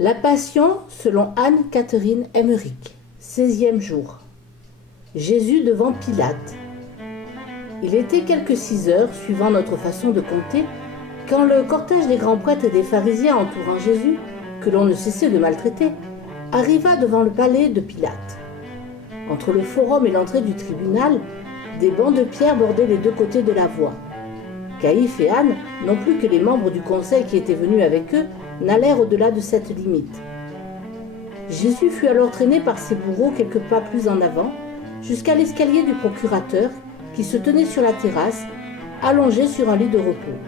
La Passion selon Anne-Catherine Emmerich, 16e jour. Jésus devant Pilate. Il était quelques 6 heures, suivant notre façon de compter, quand le cortège des grands prêtres et des pharisiens entourant Jésus, que l'on ne cessait de maltraiter, arriva devant le palais de Pilate. Entre le forum et l'entrée du tribunal, des bancs de pierre bordaient les 2 côtés de la voie. Caïphe et Anne, non plus que les membres du conseil qui étaient venus avec eux, n'allèrent au-delà de cette limite. Jésus fut alors traîné par ses bourreaux quelques pas plus en avant, jusqu'à l'escalier du procurateur, qui se tenait sur la terrasse, allongé sur un lit de repos.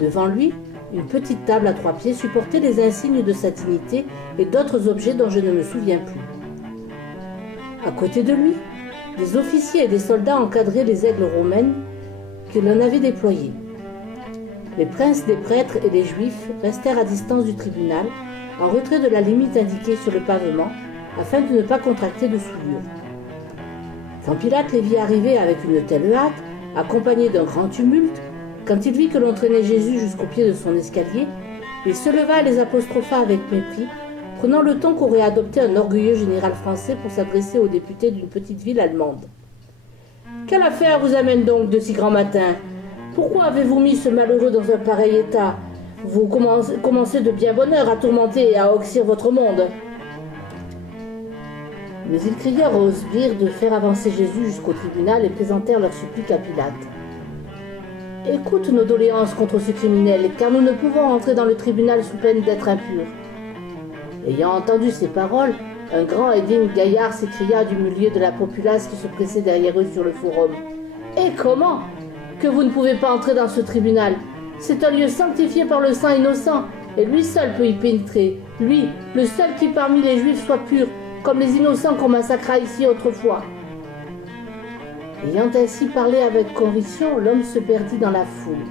Devant lui, une petite table à 3 pieds supportait les insignes de sa dignité et d'autres objets dont je ne me souviens plus. À côté de lui, des officiers et des soldats encadraient les aigles romaines que l'on avait déployés. Les princes des prêtres et les juifs restèrent à distance du tribunal, en retrait de la limite indiquée sur le pavement, afin de ne pas contracter de souillure. Quand Pilate les vit arriver avec une telle hâte, accompagné d'un grand tumulte, quand il vit que l'on traînait Jésus jusqu'au pied de son escalier, il se leva et les apostropha avec mépris, prenant le ton qu'aurait adopté un orgueilleux général français pour s'adresser aux députés d'une petite ville allemande. « Quelle affaire vous amène donc de si grand matin ? Pourquoi avez-vous mis ce malheureux dans un pareil état ? Vous commencez de bien bonne heure à tourmenter et à oxyre votre monde. » Mais ils crièrent aux sbires de faire avancer Jésus jusqu'au tribunal et présentèrent leur supplique à Pilate. « Écoute nos doléances contre ce criminel, car nous ne pouvons entrer dans le tribunal sous peine d'être impurs. » Ayant entendu ces paroles, un grand et digne gaillard s'écria du milieu de la populace qui se pressait derrière eux sur le forum. « Et comment ? Que vous ne pouvez pas entrer dans ce tribunal ? C'est un lieu sanctifié par le sang innocent, et lui seul peut y pénétrer, lui, le seul qui parmi les Juifs soit pur, comme les innocents qu'on massacra ici autrefois. » Ayant ainsi parlé avec conviction, l'homme se perdit dans la foule.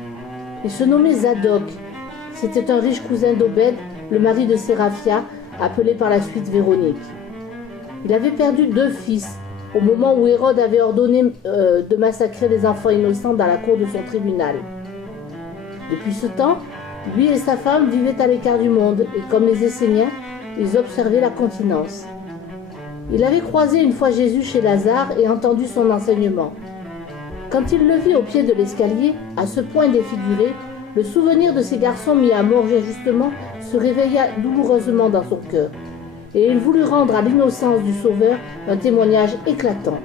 Il se nommait Zadok. C'était un riche cousin d'Obed, le mari de Séraphia, appelé par la suite Véronique. Il avait perdu 2 fils, au moment où Hérode avait ordonné de massacrer les enfants innocents dans la cour de son tribunal. Depuis ce temps, lui et sa femme vivaient à l'écart du monde, et comme les Esséniens, ils observaient la continence. Il avait croisé une fois Jésus chez Lazare et entendu son enseignement. Quand il le vit au pied de l'escalier, à ce point défiguré, le souvenir de ces garçons mis à mort justement se réveilla douloureusement dans son cœur, et il voulut rendre à l'innocence du Sauveur un témoignage éclatant.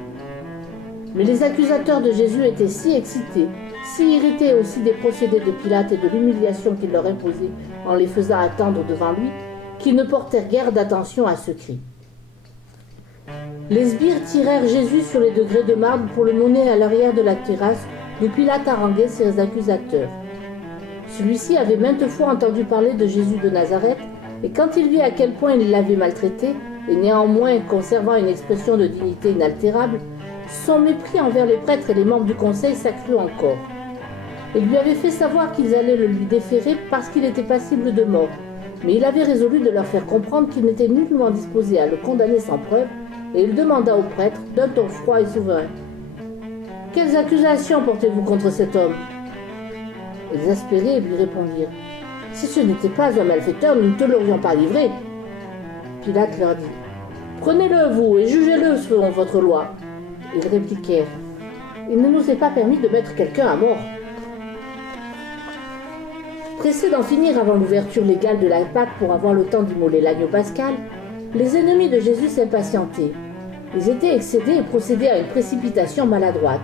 Mais les accusateurs de Jésus étaient si excités, si irrités aussi des procédés de Pilate et de l'humiliation qu'il leur imposait en les faisant attendre devant lui, qu'ils ne portèrent guère d'attention à ce cri. Les sbires tirèrent Jésus sur les degrés de marbre pour le mener à l'arrière de la terrasse d'où Pilate haranguait ses accusateurs. Celui-ci avait maintes fois entendu parler de Jésus de Nazareth, et quand il vit à quel point il l'avait maltraité, et néanmoins conservant une expression de dignité inaltérable, son mépris envers les prêtres et les membres du conseil s'accrut encore. Il lui avait fait savoir qu'ils allaient le lui déférer parce qu'il était passible de mort, mais il avait résolu de leur faire comprendre qu'il n'était nullement disposé à le condamner sans preuve, et il demanda aux prêtres, d'un ton froid et souverain, « Quelles accusations portez-vous contre cet homme ?» Exaspérés, ils lui répondirent, « Si ce n'était pas un malfaiteur, nous ne te l'aurions pas livré. » Pilate leur dit, « Prenez-le, vous, et jugez-le selon votre loi. » Ils répliquèrent, « Il ne nous est pas permis de mettre quelqu'un à mort. » Pressés d'en finir avant l'ouverture légale de la Pâque pour avoir le temps d'immoler l'agneau pascal, les ennemis de Jésus s'impatientaient. Ils étaient excédés et procédaient à une précipitation maladroite.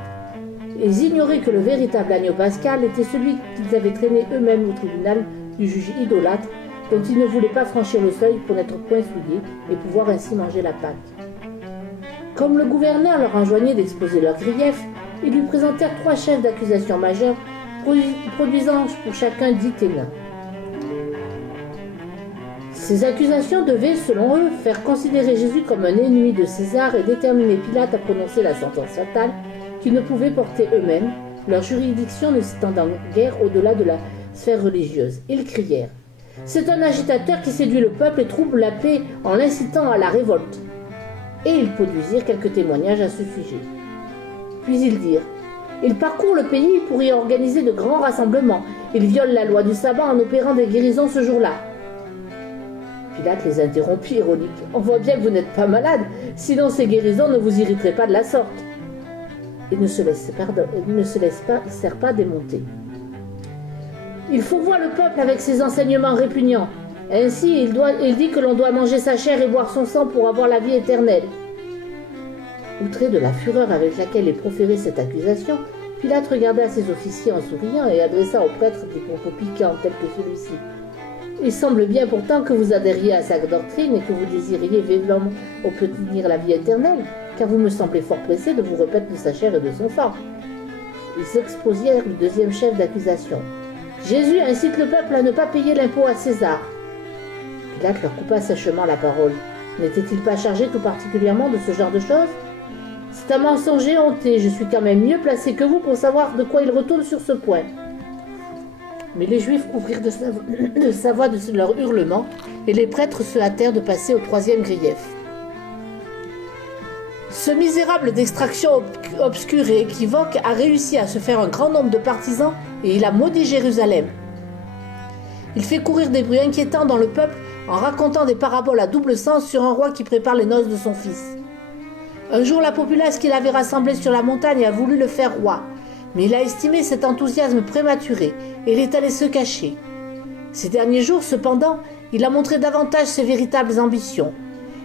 Ils ignoraient que le véritable agneau pascal était celui qu'ils avaient traîné eux-mêmes au tribunal du juge idolâtre, dont ils ne voulaient pas franchir le seuil pour n'être point souillés et pouvoir ainsi manger la Pâque. Comme le gouverneur leur enjoignait d'exposer leurs griefs, ils lui présentèrent 3 chefs d'accusation majeurs, produisant pour chacun 10 témoins. Ces accusations devaient, selon eux, faire considérer Jésus comme un ennemi de César et déterminer Pilate à prononcer la sentence fatale qu'ils ne pouvaient porter eux-mêmes, leur juridiction ne s'étendant guère au-delà de la sphère religieuse. Ils crièrent « C'est un agitateur qui séduit le peuple et trouble la paix en l'incitant à la révolte. » Et ils produisirent quelques témoignages à ce sujet. Puis ils dirent « Il parcourt le pays pour y organiser de grands rassemblements. Il viole la loi du sabbat en opérant des guérisons ce jour-là. » Pilate les interrompit, ironique. On voit bien que vous n'êtes pas malade, sinon ces guérisons ne vous irriteraient pas de la sorte. Il ne se laisse pas démonter. Il fourvoie le peuple avec ses enseignements répugnants. Ainsi, il dit que l'on doit manger sa chair et boire son sang pour avoir la vie éternelle. Outré de la fureur avec laquelle est proférée cette accusation, Pilate regarda ses officiers en souriant et adressa au prêtre des propos piquants tels que celui-ci. Il semble bien pourtant que vous adhériez à sa doctrine et que vous désiriez vivement obtenir la vie éternelle, car vous me semblez fort pressé de vous repaître de sa chair et de son sang. Ils exposèrent le deuxième chef d'accusation. Jésus incite le peuple à ne pas payer l'impôt à César. Pilate leur coupa sèchement la parole. N'était-il pas chargé tout particulièrement de ce genre de choses ? C'est un mensonge éhonté, je suis quand même mieux placé que vous pour savoir de quoi il retourne sur ce point. Mais les Juifs couvrirent de sa voix de leur hurlement, et les prêtres se hâtèrent de passer au troisième grief. Ce misérable d'extraction obscure et équivoque a réussi à se faire un grand nombre de partisans et il a maudit Jérusalem. Il fait courir des bruits inquiétants dans le peuple en racontant des paraboles à double sens sur un roi qui prépare les noces de son fils. Un jour, la populace qu'il avait rassemblée sur la montagne a voulu le faire roi, mais il a estimé cet enthousiasme prématuré et il est allé se cacher. Ces derniers jours, cependant, il a montré davantage ses véritables ambitions.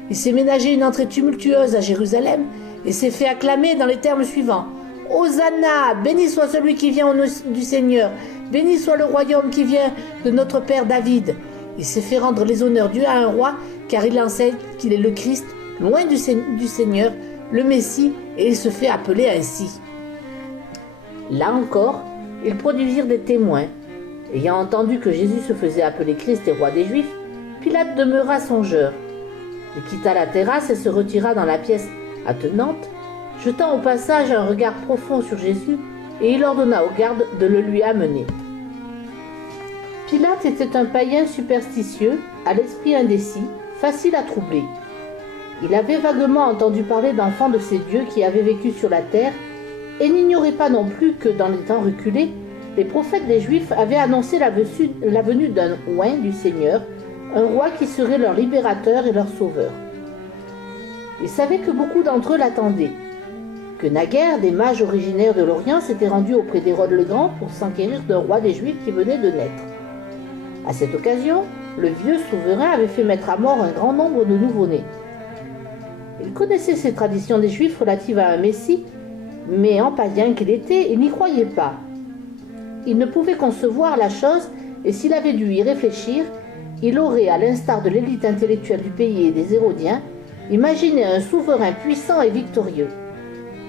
Il s'est ménagé une entrée tumultueuse à Jérusalem et s'est fait acclamer dans les termes suivants. « Hosanna, béni soit celui qui vient au nom du Seigneur, béni soit le royaume qui vient de notre père David. » Il s'est fait rendre les honneurs dus à un roi, car il enseigne qu'il est le Christ, loin du Seigneur, le Messie, et il se fait appeler ainsi. Là encore, ils produisirent des témoins. Ayant entendu que Jésus se faisait appeler Christ et roi des Juifs, Pilate demeura songeur. Il quitta la terrasse et se retira dans la pièce attenante, jetant au passage un regard profond sur Jésus, et il ordonna aux gardes de le lui amener. Pilate était un païen superstitieux, à l'esprit indécis, facile à troubler. Il avait vaguement entendu parler d'enfants de ces dieux qui avaient vécu sur la terre, et n'ignorait pas non plus que, dans les temps reculés, les prophètes des Juifs avaient annoncé la venue d'un oint du Seigneur, un roi qui serait leur libérateur et leur sauveur. Il savait que beaucoup d'entre eux l'attendaient, que naguère des mages originaires de l'Orient s'étaient rendus auprès d'Hérode le Grand pour s'enquérir d'un roi des Juifs qui venait de naître. À cette occasion, le vieux souverain avait fait mettre à mort un grand nombre de nouveau-nés. Il connaissait ces traditions des Juifs relatives à un Messie, mais en païen qu'il était, il n'y croyait pas. Il ne pouvait concevoir la chose, et s'il avait dû y réfléchir, il aurait, à l'instar de l'élite intellectuelle du pays et des Hérodiens, imaginé un souverain puissant et victorieux.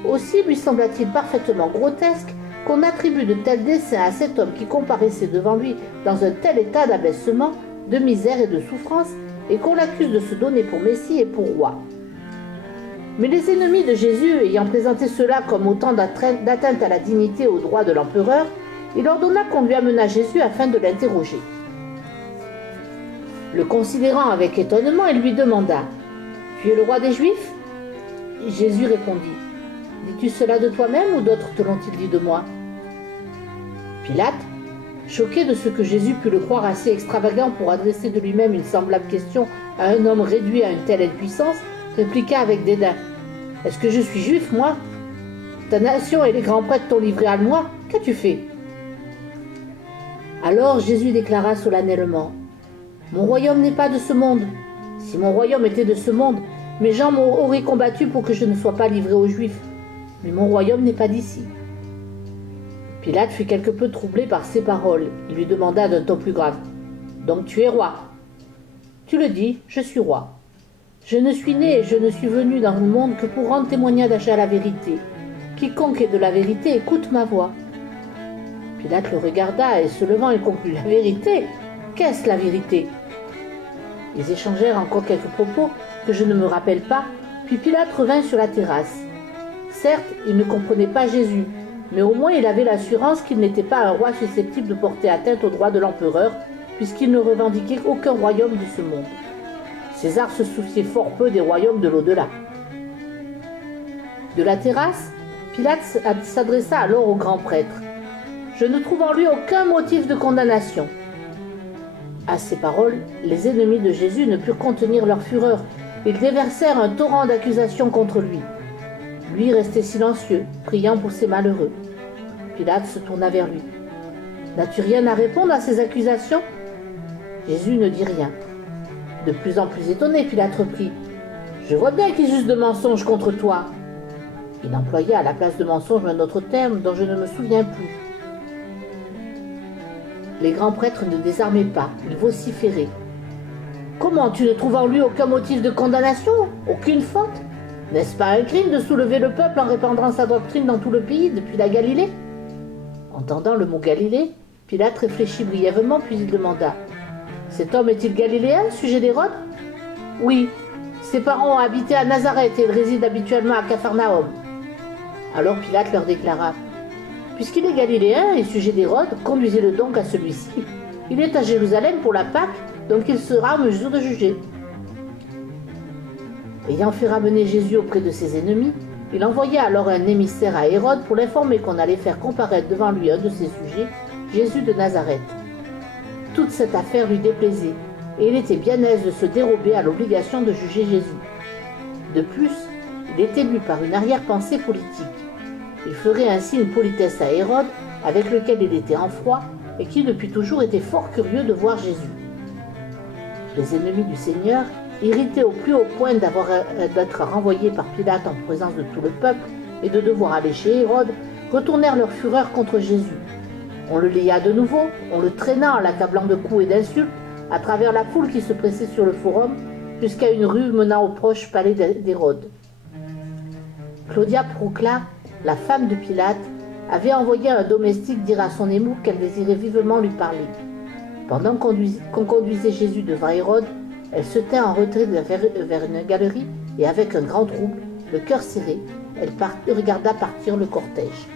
Aussi lui sembla-t-il parfaitement grotesque qu'on attribue de tels desseins à cet homme qui comparaissait devant lui dans un tel état d'abaissement, de misère et de souffrance, et qu'on l'accuse de se donner pour Messie et pour roi. Mais les ennemis de Jésus, ayant présenté cela comme autant d'atteinte à la dignité et aux droits de l'empereur, il ordonna qu'on lui amenât Jésus afin de l'interroger. Le considérant avec étonnement, il lui demanda « Tu es le roi des Juifs ?» Jésus répondit « Dis-tu cela de toi-même ou d'autres te l'ont-ils dit de moi ?» Pilate, choqué de ce que Jésus put le croire assez extravagant pour adresser de lui-même une semblable question à un homme réduit à une telle impuissance, répliqua avec dédain. « Est-ce que je suis juif, moi ? Ta nation et les grands prêtres t'ont livré à moi. Qu'as-tu fait ?» Alors Jésus déclara solennellement. « Mon royaume n'est pas de ce monde. Si mon royaume était de ce monde, mes gens m'auraient combattu pour que je ne sois pas livré aux Juifs. Mais mon royaume n'est pas d'ici. » Pilate fut quelque peu troublé par ces paroles. Il lui demanda d'un ton plus grave. « Donc tu es roi ?»« Tu le dis, je suis roi. Je ne suis né et je ne suis venu dans le monde que pour rendre témoignage à la vérité. Quiconque est de la vérité écoute ma voix. » Pilate le regarda et se levant, il conclut. « La vérité ? Qu'est-ce la vérité ?» Ils échangèrent encore quelques propos que je ne me rappelle pas, puis Pilate revint sur la terrasse. Certes, il ne comprenait pas Jésus, mais au moins il avait l'assurance qu'il n'était pas un roi susceptible de porter atteinte aux droits de l'empereur, puisqu'il ne revendiquait aucun royaume de ce monde. César se souciait fort peu des royaumes de l'au-delà. De la terrasse, Pilate s'adressa alors au grand prêtre. « Je ne trouve en lui aucun motif de condamnation. » À ces paroles, les ennemis de Jésus ne purent contenir leur fureur. Ils déversèrent un torrent d'accusations contre lui. Lui restait silencieux, priant pour ces malheureux. Pilate se tourna vers lui. « N'as-tu rien à répondre à ces accusations ?» Jésus ne dit rien. De plus en plus étonné, Pilate reprit. « Je vois bien qu'il use de mensonges contre toi. » Il employa à la place de mensonge un autre terme dont je ne me souviens plus. Les grands prêtres ne désarmaient pas, ils vociféraient. « Comment, tu ne trouves en lui aucun motif de condamnation, aucune faute? N'est-ce pas un crime de soulever le peuple en répandant sa doctrine dans tout le pays, depuis la Galilée ?» Entendant le mot Galilée, Pilate réfléchit brièvement, puis il demanda. « Cet homme est-il galiléen, sujet d'Hérode ?»« Oui, ses parents ont habité à Nazareth et il réside habituellement à Capharnaüm. » Alors Pilate leur déclara. « Puisqu'il est galiléen et sujet d'Hérode, conduisez-le donc à celui-ci. Il est à Jérusalem pour la Pâque, donc il sera en mesure de juger. » Ayant fait ramener Jésus auprès de ses ennemis, il envoya alors un émissaire à Hérode pour l'informer qu'on allait faire comparaître devant lui un de ses sujets, Jésus de Nazareth. Toute cette affaire lui déplaisait, et il était bien aise de se dérober à l'obligation de juger Jésus. De plus, il était mu par une arrière-pensée politique. Il ferait ainsi une politesse à Hérode, avec lequel il était en froid, et qui depuis toujours était fort curieux de voir Jésus. Les ennemis du Seigneur, irrités au plus haut point d'être renvoyés par Pilate en présence de tout le peuple et de devoir aller chez Hérode, retournèrent leur fureur contre Jésus. On le lia de nouveau, on le traîna en l'accablant de coups et d'insultes à travers la foule qui se pressait sur le forum jusqu'à une rue menant au proche palais d'Hérode. Claudia Procla, la femme de Pilate, avait envoyé un domestique dire à son époux qu'elle désirait vivement lui parler. Pendant qu'on conduisait Jésus devant Hérode, elle se tint en retrait vers une galerie et avec un grand trouble, le cœur serré, elle regarda partir le cortège.